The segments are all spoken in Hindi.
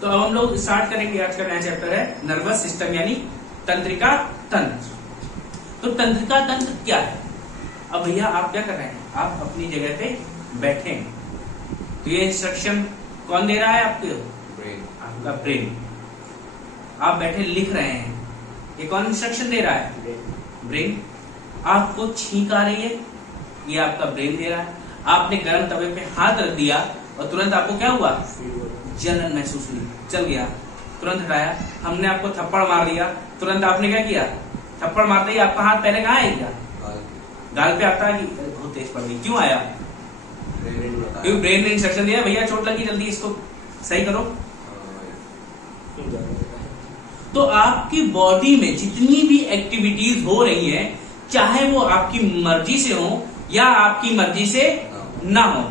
तो अब हम लोग स्टार्ट करेंगे। आज का नया चैप्टर है नर्वस सिस्टम यानी तंत्रिका तंत्र। तो तंत्रिका तंत्र क्या है? अब भैया आप क्या कर रहे हैं, आप अपनी जगह पे बैठे हैं, तो ये इंस्ट्रक्शन कौन दे रहा है आपको? ब्रेन। आपका ब्रेन। आप बैठे लिख रहे हैं, ये कौन इंस्ट्रक्शन दे रहा है? ब्रेन। आपको छींक आ रही है, ये आपका ब्रेन दे रहा है। आपने गर्म तवे पे हाथ रख दिया और तुरंत आपको क्या हुआ? जलन महसूस हुई, चल गया, तुरंत हटाया। हमने आपको थप्पड़ मार दिया, तुरंत आपने क्या किया? थप्पड़ मारते ही आपका हाथ पहले कहाँ है? क्या गाल पे आता है कि बहुत तेज पड़ गई? क्यों आया? क्योंकि ब्रेन ने इंस्ट्रक्शन दिया भैया चोट लगी, जल्दी इसको सही करो। तो आपकी बॉडी में जितनी भी एक्टिविटीज हो रही हैं, चाहे वो आपकी मर्जी से हो या आपकी मर्जी से ना हो,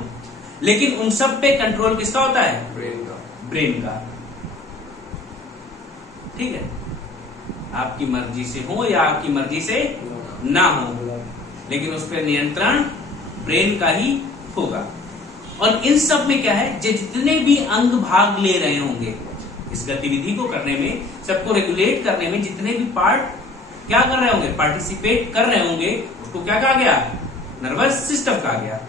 लेकिन उन सब पे कंट्रोल किसका होता है? ब्रेन का। ठीक है, आपकी मर्जी से हो या आपकी मर्जी से ना हो, लेकिन उस पर नियंत्रण ब्रेन का ही होगा। और इन सब में क्या है, जितने भी अंग भाग ले रहे होंगे इस गतिविधि को करने में, सबको रेगुलेट करने में, जितने भी पार्ट क्या कर रहे होंगे, पार्टिसिपेट कर रहे होंगे, उसको क्या कहा गया? नर्वस सिस्टम कहा गया।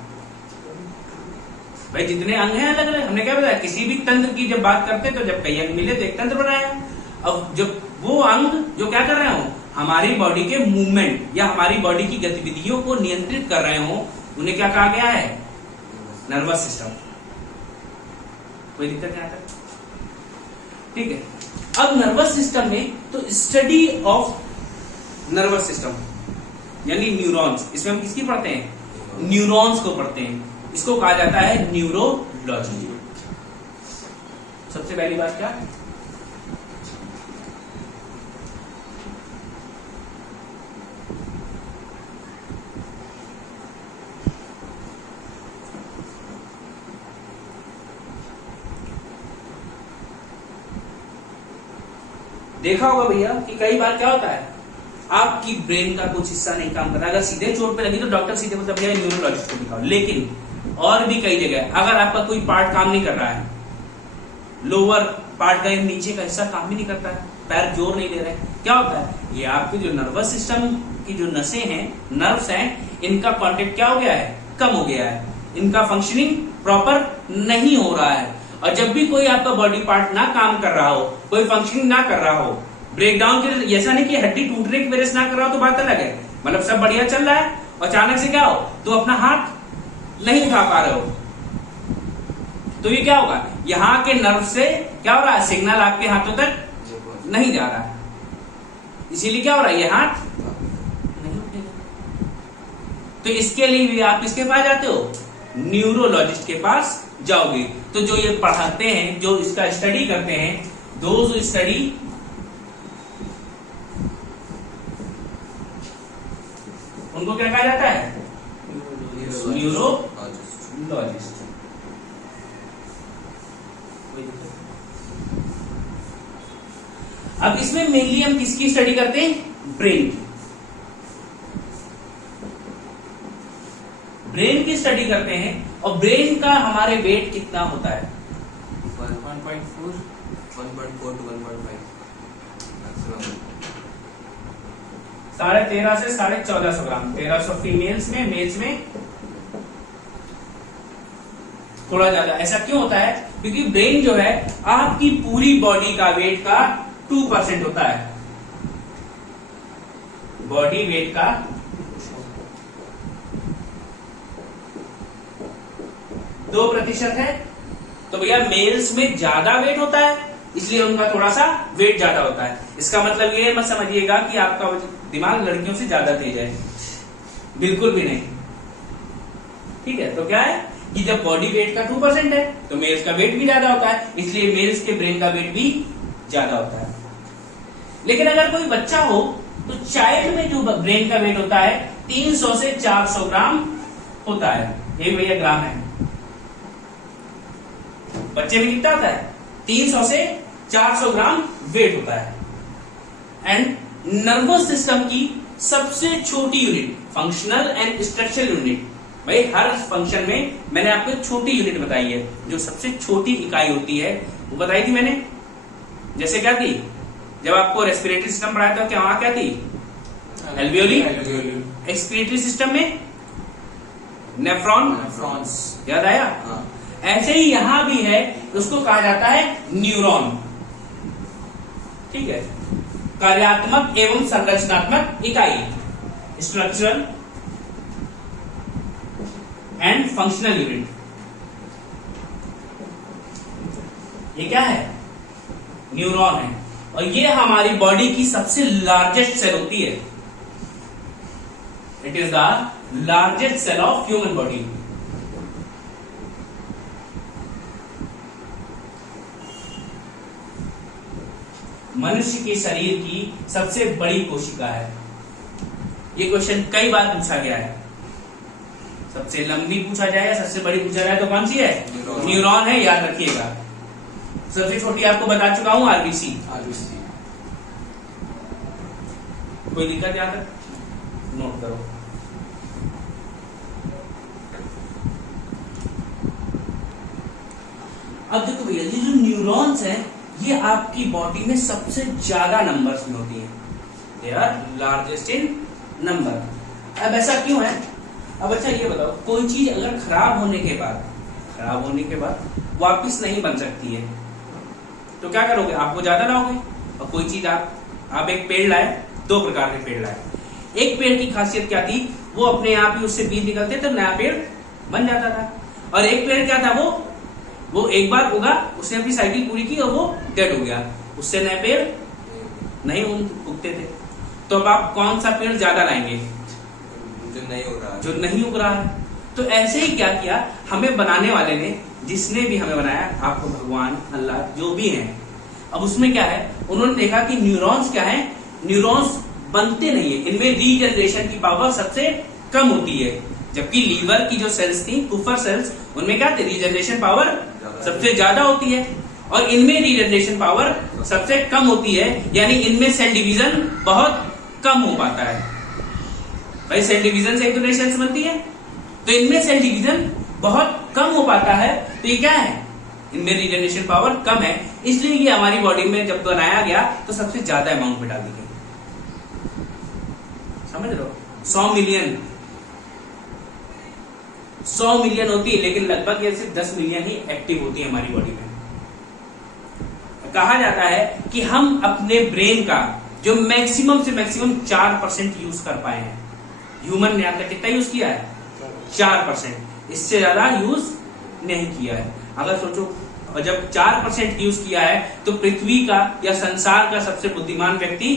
भाई जितने अंग हैं अलग अलग, हमने क्या बताया, किसी भी तंत्र की जब बात करते हैं तो जब कई अंग मिले तो एक तंत्र बनाया। अब जब वो अंग जो क्या कर रहे हो, हमारी बॉडी के मूवमेंट या हमारी बॉडी की गतिविधियों को नियंत्रित कर रहे हो, उन्हें क्या कहा गया है? Nervous system. कोई दिक्कत नहीं आता? ठीक है, अब नर्वस सिस्टम में तो स्टडी ऑफ नर्वस सिस्टम यानी न्यूरॉन्स, इसमें हम किसकी पढ़ते हैं? न्यूरॉन्स को पढ़ते हैं। इसको कहा जाता है न्यूरोलॉजी। सबसे पहली बात क्या? देखा होगा भैया कि कई बार क्या होता है, आपकी ब्रेन का कुछ हिस्सा नहीं काम कर रहा। अगर सीधे चोट पे लगी तो डॉक्टर सीधे बोलता है भैया न्यूरोलॉजिस्ट को दिखाओ। लेकिन और भी कई जगह अगर आपका कोई पार्ट काम नहीं कर रहा है, लोअर पार्ट का नीचे का हिस्सा काम भी नहीं करता है, पैर जोर नहीं दे रहे, क्या होता है? ये आपके जो नर्वस सिस्टम की जो नसें हैं, नर्व्स हैं, इनका कॉन्टेक्ट क्या हो गया है? कम हो गया है। इनका फंक्शनिंग प्रॉपर नहीं हो रहा है। और जब भी कोई आपका बॉडी पार्ट ना काम कर रहा हो, कोई फंक्शनिंग ना कर रहा हो, ब्रेकडाउन के, ऐसा नहीं कि हड्डी टूटने की वजह से ना कर रहा हो तो बात अलग है, मतलब सब बढ़िया चल रहा है और अचानक से क्या हो, तो अपना हाथ नहीं उठा पा रहे हो, तो ये क्या होगा? यहाँ के नर्व से क्या हो रहा है? सिग्नल आपके हाथों तक नहीं जा रहा है, इसीलिए क्या हो रहा है? ये हाथ नहीं उठेगा। तो इसके लिए भी आप किसके पास जाते हो? न्यूरोलॉजिस्ट के पास जाओगे। तो जो ये पढ़ाते हैं, जो इसका स्टडी करते हैं, दोज स्टडी उनको क्या कहा जाता है? न्यूरोलॉजिस्ट। अब इसमें मेनली हम किसकी स्टडी करते हैं? ब्रेन की। ब्रेन की स्टडी करते हैं। और ब्रेन का हमारे वेट कितना होता है? 1.4 to 1.5 मैक्सिमम। 13.5 से 14.5 ग्राम। 1300 फीमेल्स में, मेल्स में थोड़ा ज्यादा। ऐसा क्यों होता है? क्योंकि ब्रेन जो है आपकी पूरी बॉडी का वेट का 2% होता है। बॉडी वेट का 2% है। तो भैया मेल्स में ज्यादा वेट होता है, इसलिए उनका थोड़ा सा वेट ज्यादा होता है। इसका मतलब ये मत समझिएगा कि आपका दिमाग लड़कियों से ज्यादा तेज है, बिल्कुल भी नहीं। ठीक है, तो क्या है कि जब बॉडी वेट का 2% है तो मेल्स का वेट भी ज्यादा होता है, इसलिए मेल्स के ब्रेन का वेट भी ज्यादा होता है। लेकिन अगर कोई बच्चा हो तो चाइल्ड में जो ब्रेन का वेट होता है 300 से 400 ग्राम होता है। ये भैया ग्राम है, बच्चे में कितना होता है? 300 से 400 ग्राम वेट होता है। एंड नर्वस सिस्टम की सबसे छोटी unit, functional and structural unit, भाई हर फंक्शन में मैंने आपको छोटी यूनिट बताई है, जो सबसे छोटी इकाई होती है वो बताई थी मैंने। जैसे क्या थी, जब आपको रेस्पिरेटरी सिस्टम पढ़ाया था क्या, वहां क्या थी, एल्वियोली। एक्सक्रीटरी सिस्टम में नेफ्रॉन्स, याद आया। हाँ। ऐसे ही यहां भी है, उसको कहा जाता है न्यूरॉन। ठीक है, कार्यात्मक एवं संरचनात्मक इकाई, स्ट्रक्चरल एंड फंक्शनल यूनिट। ये क्या है, न्यूरॉन है, और ये हमारी बॉडी की सबसे लार्जेस्ट सेल होती है। It is the largest cell of human body. मनुष्य के शरीर की सबसे बड़ी कोशिका है। ये क्वेश्चन कई बार पूछा गया है। सबसे लंबी पूछा जाए या सबसे बड़ी पूछा जाए तो कौन सी है, न्यूरॉन है, याद रखिएगा। सबसे छोटी आपको बता चुका हूं, आरबीसी। कोई दिक्कत यहां तक, नोट करो। अब देखो भैया, ये जो न्यूरॉन्स हैं, ये आपकी बॉडी में सबसे ज्यादा नंबर्स में होती हैं। They are largest in number. अब ऐसा क्यों है? अब अच्छा ये बताओ, कोई चीज अगर खराब होने के बाद वापिस नहीं बन सकती है, तो क्या करोगे, आपको ज्यादा लाओगे। और कोई चीज आप एक पेड़ लाए, दो प्रकार के पेड़ लाए। एक पेड़ की खासियत क्या थी, वो अपने आप ही उससे बीज निकलते तो नया पेड़ बन जाता था। और एक पेड़ क्या था, वो एक बार उगा, उसने अपनी साइकिल पूरी की और वो डेड हो गया, उससे नए पेड़ नहीं उगते थे। तो अब आप कौन सा पेड़ ज्यादा लाएंगे, जो नहीं उग रहा है। तो ऐसे ही क्या किया हमें बनाने वाले ने, जिसने भी हमें बनाया, आपको भगवान, अल्लाह, जो भी है। अब उसमें क्या है, उन्होंने देखा कि न्यूरॉन्स क्या है, न्यूरॉन्स बनते नहीं है, इनमें रीजनरेशन की पावर सबसे कम होती है। जबकि लीवर की जो सेल्स थी, कुफर सेल्स, उनमें क्या थे, रीजनरेशन पावर सबसे ज्यादा होती है, और इनमें रीजनरेशन पावर सबसे कम होती है। यानी इनमें सेल डिवीजन बहुत कम हो पाता है। भाई सेल डिवीजन से एक तो नई सेल्स बनती है, तो इनमें सेल डिवीजन बहुत कम हो पाता है। तो ये क्या है, इनमें रीजनरेशन पावर कम है, इसलिए ये हमारी बॉडी में जब बनाया गया तो सबसे ज्यादा अमाउंट में डाल दी गई। समझ रहे हो, 100 मिलियन होती है, लेकिन लगभग ये सिर्फ 10 मिलियन ही एक्टिव होती है हमारी बॉडी में। कहा जाता है कि हम अपने ब्रेन का जो मैक्सिमम से मैक्सिमम 4% यूज कर पाए हैं। ह्यूमन ने अब तक कितना यूज किया है, 4%, इससे ज्यादा यूज नहीं किया है। अगर सोचो, और जब 4% यूज किया है, तो पृथ्वी का या संसार का सबसे बुद्धिमान व्यक्ति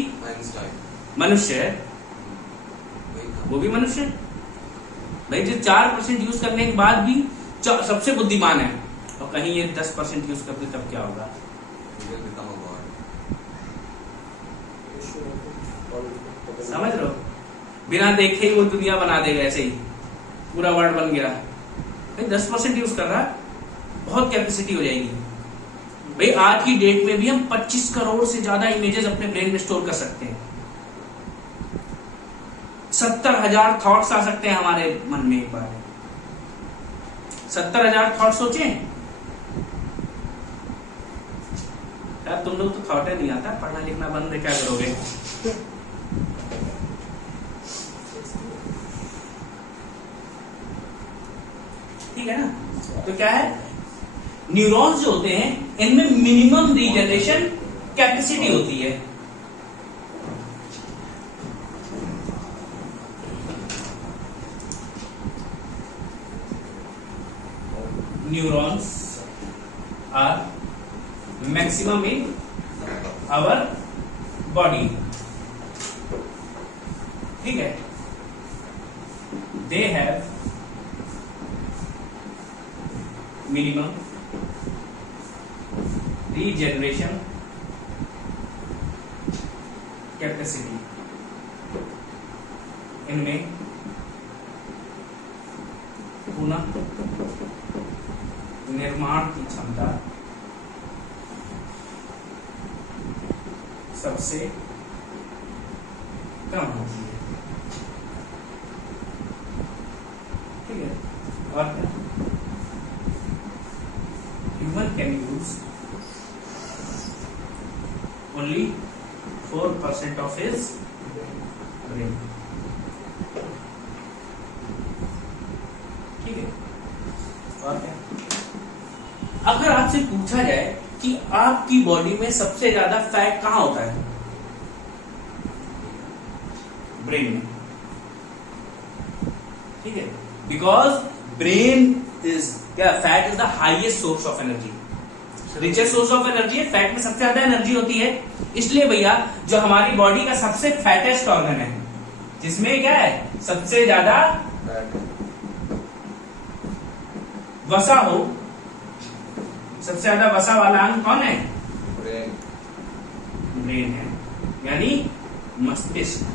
मनुष्य है, वो भी मनुष्य है भाई। जो 4% यूज करने के बाद भी सबसे बुद्धिमान है, और कहीं ये 10% यूज करते तब क्या होगा, समझ रहे हो। बिना देखे ही वो दुनिया बना देगा, ऐसे ही पूरा वर्ल्ड बन गया भाई। 10% यूज कर रहा है, बहुत कैपेसिटी हो जाएगी भाई। आज की डेट में भी हम 25 करोड़ से ज्यादा इमेजेस अपने ब्रेन में स्टोर कर सकते हैं। 70,000 थॉट्स आ सकते हैं हमारे मन में एक बार। 70,000 थॉट सोचे यार, तुम लोग तो थॉट नहीं आता, पढ़ना लिखना बंद है, क्या करोगे। ठीक है ना। तो क्या है, न्यूरॉन्स जो होते हैं, इनमें मिनिमम रीजनरेशन कैपेसिटी होती है। Neurons are maximum in our body. ठीक है, they have minimum regeneration capacity. इनमें पुनः निर्माण की क्षमता सबसे कम होती है। ठीक है, और क्या, human can use only 4% of his brain. ठीक है। और क्या, अगर आपसे पूछा जाए कि आपकी बॉडी में सबसे ज्यादा फैट कहां होता है? ब्रेन में। ठीक है, बिकॉज ब्रेन इज क्या, fat is the highest source of energy, richest source of energy है, फैट में सबसे ज्यादा एनर्जी होती है। इसलिए भैया जो हमारी बॉडी का सबसे फैटेस्ट ऑर्गन है, जिसमें क्या है सबसे ज्यादा वसा हो, सबसे ज्यादा वसा वाला अंग कौन है? ब्रेन है, यानी मस्तिष्क।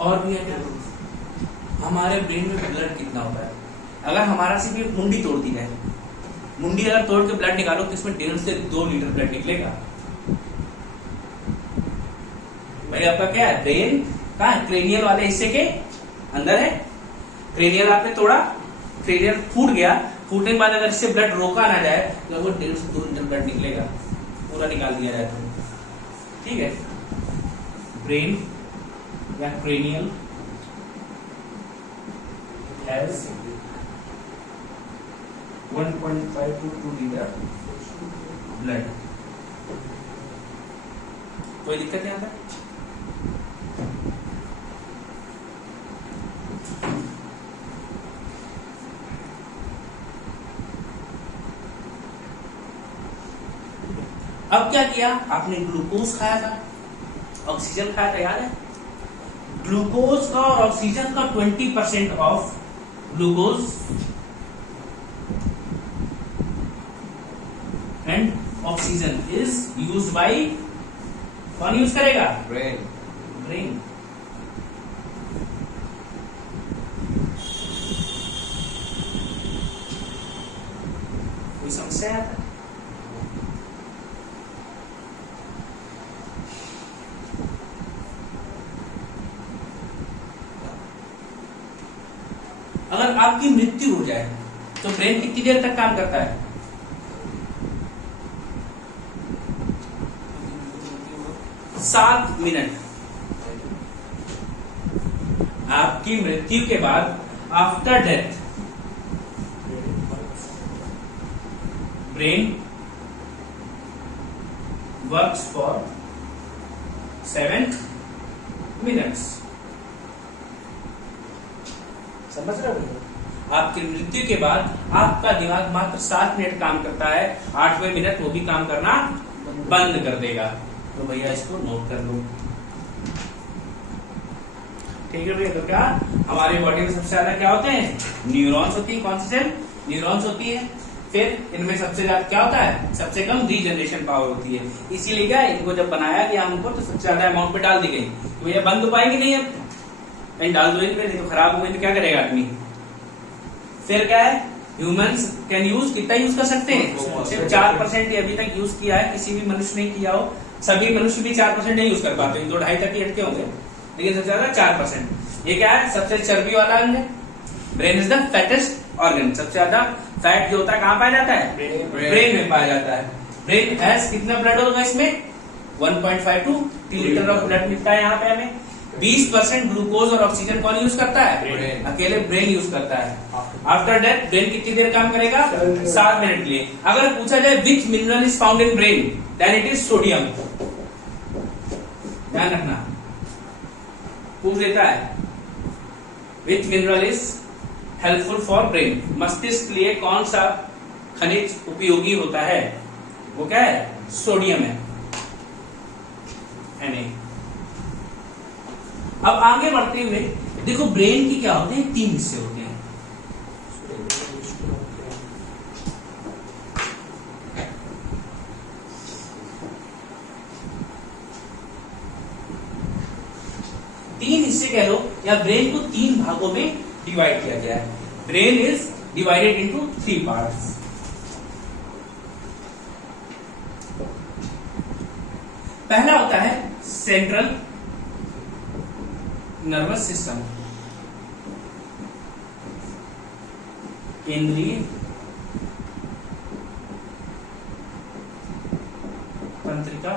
और भी है क्या, हमारे ब्रेन में ब्लड कितना होता है? अगर हमारा सिर्फ एक मुंडी तोड़ दी जाए, मुंडी अगर तोड़ के ब्लड निकालो तो इसमें 1.5 से 2 लीटर ब्लड निकलेगा। भाई आपका क्या है, ब्रेन कहाँ है? क्रेनियल वाले हिस्से के अंदर है। क्रेनियल आपने तोड़ा, क्रेनियल फूट गया, फूटने के बाद अगर इससे ब्लड रोका ना जाए तो वो 1.5 से 2 लीटर ब्लड निकलेगा, पूरा निकाल दिया जाए तो। ठीक है, ब्रेन या cranial has 1.5 to 2 liter blood। कोई दिक्कत नहीं आता? अब क्या किया आपने? ग्लूकोज खाया था, ऑक्सीजन खाया था, याद है? ग्लूकोज का और ऑक्सीजन का 20% of glucose and oxygen is use by, कौन यूज करेगा? ब्रेन। ब्रेन। कोई समस्या है? अगर आपकी मृत्यु हो जाए तो ब्रेन कितनी देर तक काम करता है? सात मिनट। आपकी मृत्यु के बाद, after death, brain works for 7 minutes. समझ रहे हो? आपकी मृत्यु के बाद आपका दिमाग मात्र 7 मिनट काम करता है, 8वें मिनट वो भी काम करना बंद कर देगा। तो भैया इसको नोट कर लो। ठीक है भैया, तो क्या हमारी बॉडी में सबसे ज्यादा क्या होते हैं? न्यूरॉन्स होती है। कौन सी सेल? न्यूरॉन्स होती है। फिर इनमें सबसे ज्यादा क्या होता है? सबसे कम रीजनरेशन पावर होती है। इसीलिए क्या इनको जब बनाया गया हमको तो सबसे ज्यादा अमाउंट पे डाल दी गई। तो ये बंद हो पाएगी नहीं, अब कहीं डाल दो इनपे, नहीं तो खराब हो गई तो क्या करेगा आदमी? फिर क्या है, ह्यूमंस कैन यूज, कितना यूज कर सकते हैं? सिर्फ 4% ही अभी तक यूज किया है, किसी भी मनुष्य ने किया हो। सभी मनुष्य भी 4% नहीं यूज कर पाते, 2-2.5 तक ही हटके होंगे, लेकिन सबसे ज्यादा 4%। ये क्या है? सबसे चर्बी वाला अंग है। Brain is the fattest organ. सबसे ज्यादा फैट जो होता है कहाँ पाया जाता है? ब्रेन में पाया जाता है। ब्रेन हैज कितना ब्लड होगा इसमें? 1.5 to 3 लीटर ऑफ ब्लड मिलता है यहाँ पे हमें। 20% ग्लूकोज और ऑक्सीजन कौन यूज करता है? अकेले ब्रेन यूज करता है। आफ्टर डेथ ब्रेन कितनी देर काम करेगा? 7 मिनट के लिए। अगर पूछा जाए which mineral is found in brain, then it is sodium. ध्यान रखना, पूछ देता है which mineral is helpful for brain. मस्तिष्क के लिए कौन सा खनिज उपयोगी होता है? वो क्या है? सोडियम है, Na। अब आगे बढ़ते हुए देखो, ब्रेन की क्या होते हैं? 3 हिस्से होते हैं। तीन हिस्से कह लो, या ब्रेन को 3 भागों में डिवाइड किया गया है। Brain is divided into 3 parts. पहला होता है सेंट्रल नर्वस सिस्टम, केंद्रीय तंत्रिका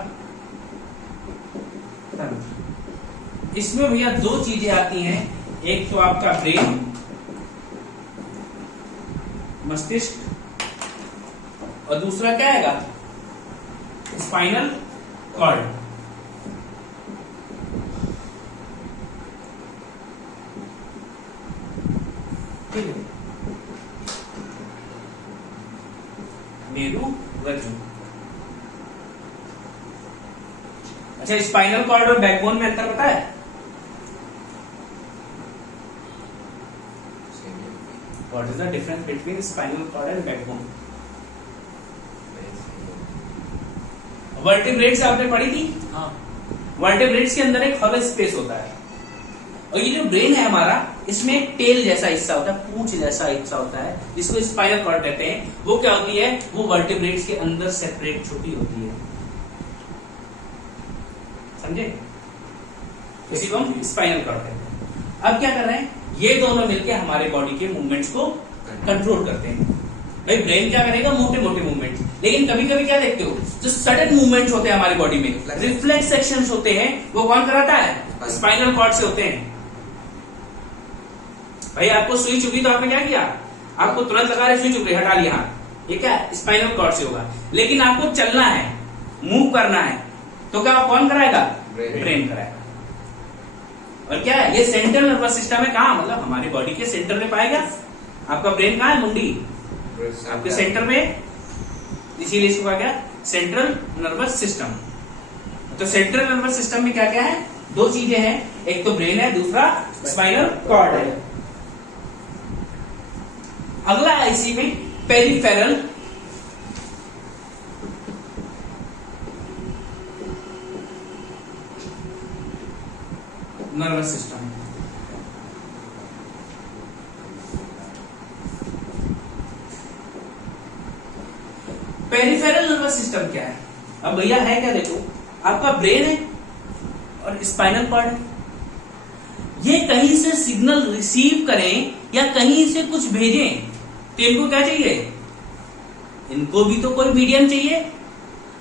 तंत्र। इसमें भैया दो चीजें आती हैं, एक तो आपका ब्रेन, मस्तिष्क, और दूसरा क्या आएगा, स्पाइनल कॉर्ड। ठीक है, मेरू रज्जु। अच्छा, स्पाइनल कॉर्ड और बैकबोन में अंतर पता है? What is the difference between spinal cord and backbone? Vertebrates आपने पढ़ी थी? हाँ। वर्टिब्रेट्स के अंदर एक हब स्पेस होता है, और ये जो ब्रेन है हमारा, इसमें एक टेल जैसा हिस्सा होता है, पूंछ जैसा हिस्सा होता है, जिसको स्पाइनल कॉर्ड कहते हैं। वो क्या होती है, वो वर्टिब्रेट्स के अंदर सेपरेट छोटी होती है, समझे? इसी को हम स्पाइनल कॉर्ड कहते हैं। अब क्या कर रहे हैं, ये दोनों मिलकर हमारे बॉडी के मूवमेंट्स को कंट्रोल करते हैं। भाई ब्रेन क्या करेगा, मोटे मोटे मूवमेंट्स, लेकिन कभी कभी क्या देखते हो, जो सडन मूवमेंट्स होते हैं हमारी बॉडी में, रिफ्लेक्स एक्शंस होते हैं, वो कौन कराता है? स्पाइनल कॉर्ड से होते हैं। भाई आपको सुई चुकी तो आपने क्या किया, आपको तुरंत लगा रहे सुई चुक रही, हटा लिया हाथ, ये क्या स्पाइनल कॉर्ड से होगा। लेकिन आपको चलना है, मूव करना है, तो क्या कौन कराएगा? ब्रेन कराएगा। और क्या है, ये सेंट्रल नर्वस सिस्टम है। कहाँ, मतलब हमारी बॉडी के सेंटर में पाएगा। आपका ब्रेन कहाँ है? मुंडी, आपके सेंटर में, इसीलिए इसको कहा गया सेंट्रल नर्वस सिस्टम। तो सेंट्रल नर्वस सिस्टम में क्या क्या है? दो चीजें हैं, एक तो ब्रेन है, दूसरा स्पाइनल कॉर्ड है। अगला है इसी में peripheral nervous system. Peripheral nervous system क्या है? अब भैया है क्या, देखो आपका ब्रेन है और स्पाइनल कॉर्ड है, ये कहीं से सिग्नल रिसीव करें या कहीं से कुछ भेजें, तो इनको क्या चाहिए? इनको भी तो कोई मीडियम चाहिए,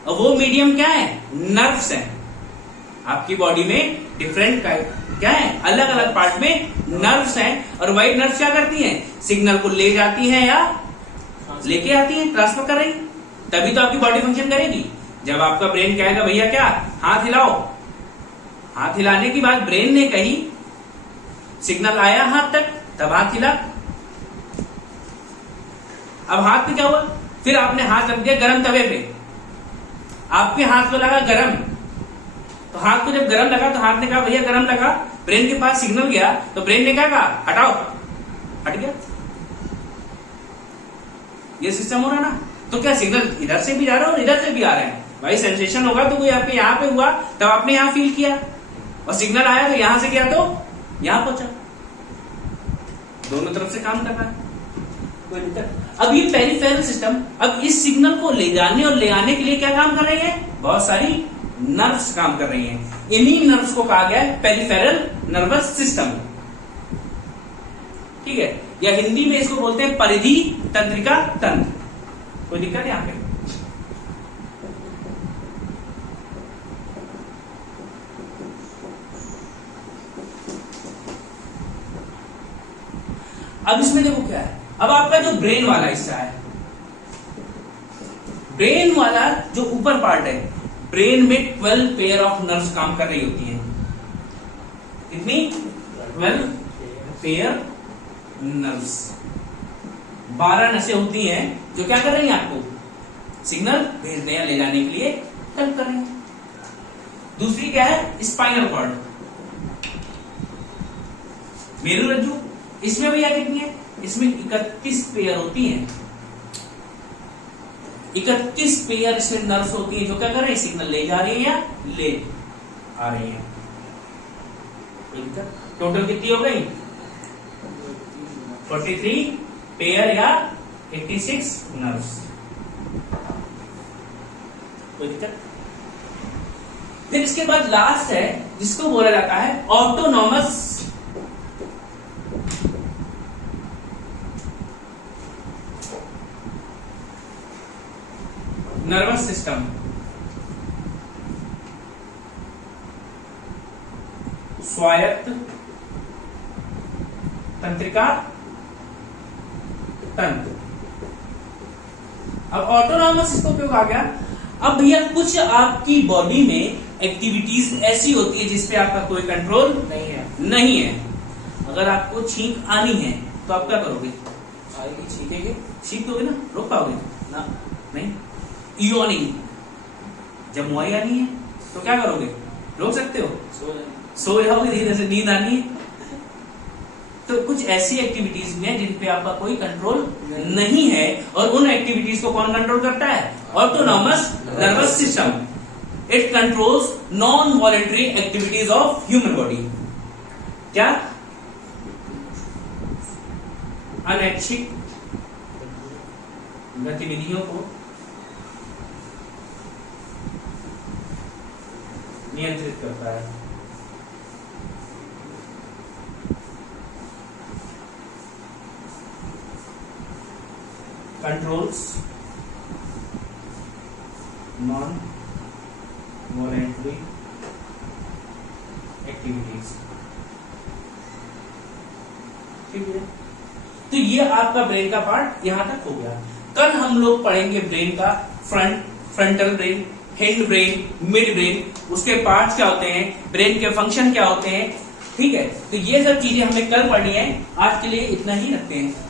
और वो मीडियम क्या है? नर्व्स हैं। आपकी बॉडी में डिफरेंट क्या है, अलग अलग पार्ट में नर्व्स हैं, और वही नर्व्स क्या करती हैं? सिग्नल को ले जाती हैं या लेके आती हैं, ट्रांसफर कर रही, तभी तो आपकी बॉडी फंक्शन करेगी। जब आपका ब्रेन कहेगा भैया क्या, हाथ हिलाओ, हाथ हिलाने की बात ब्रेन ने कही, सिग्नल आया हाथ तक, तब हाथ हिला। अब हाथ पे क्या हुआ, फिर आपने हाथ रख दिया गरम तवे पे, आपके हाथ को लगा गरम, तो हाथ को जब गरम लगा तो हाथ ने कहा भैया गरम लगा, ब्रेन के पास सिग्नल गया, तो ब्रेन ने क्या कहा, हटाओ, हट गया। ये सिस्टम हो रहा ना। तो क्या सिग्नल इधर से भी जा रहा है और इधर से भी आ रहे हैं। भाई सेंसेशन होगा तो कोई आपके यहाँ पे हुआ, तब आपने यहाँ फील किया, और सिग्नल आया तो यहां से गया तो यहां पहुंचा, दोनों तरफ से काम कर रहा है, कोई दिक्कत। अब ये पेरिफेरल सिस्टम, अब इस सिग्नल को ले जाने और ले आने के लिए क्या काम कर रही है? बहुत सारी नर्व्स काम कर रही हैं। इन्हीं नर्व्स को कहा गया है पेरिफेरल नर्वस सिस्टम, ठीक है, या हिंदी में इसको बोलते हैं परिधि तंत्रिका तंत्र। कोई दिक्कत है यहाँ पे? अब इसमें देखो क्या है, अब आपका जो ब्रेन वाला हिस्सा है, ब्रेन वाला जो ऊपर पार्ट है, ब्रेन में 12 पेयर ऑफ नर्व्स काम कर रही होती हैं। कितनी? 12 पेयर नर्व्स, 12 नसें होती हैं जो क्या कर रही हैं, आपको सिग्नल भेजने या ले जाने के लिए हेल्प कर रही हैं। दूसरी क्या है? स्पाइनल कॉर्ड, मेरुरज्जु। इसमें भैया कितनी है? इसमें 31 पेयर होती हैं, 31 पेयर इसमें नर्व्स होती हैं जो क्या कर रही है? सिग्नल ले जा रही है या ले आ रही है। टोटल कितनी हो गई? 43 पेयर या 86 नर्व्स। कोई दिक्कत? फिर इसके बाद लास्ट है जिसको बोला जाता है ऑटोनॉमस नर्वस सिस्टम। स्वायत्त तंत्रिका तंत्र। अब ऑटोनॉमस इसका उपयोग आ गया। अब भैया कुछ आपकी बॉडी में एक्टिविटीज ऐसी होती है जिसपे आपका कोई कंट्रोल नहीं है। अगर आपको छींक आनी है तो आप क्या करोगे? आएगी, छींकेंगे, छींक दोगे ना, रोक पाओगे? ना, नहीं। इयोनिंग, जब मुआई आनी है तो क्या करोगे? रोक सकते हो? सो जाओगे, धीरे से नींद आनी है। तो कुछ ऐसी एक्टिविटीज में जिन पे आपका कोई कंट्रोल नहीं है, और उन एक्टिविटीज को कौन कंट्रोल करता है? Autonomous nervous system. It controls non voluntary activities of human body. क्या? अनैच्छिक गतिविधियों को नियंत्रित करता है। Controls non voluntary activities. ठीक है, तो ये आपका ब्रेन का पार्ट यहां तक हो गया। कल हम लोग पढ़ेंगे ब्रेन का frontal brain, hind brain, mid brain, उसके पार्ट्स क्या होते हैं, ब्रेन के फंक्शन क्या होते हैं। ठीक है, तो ये सब चीजें हमें कल पढ़नी है। आज के लिए इतना ही रखते हैं।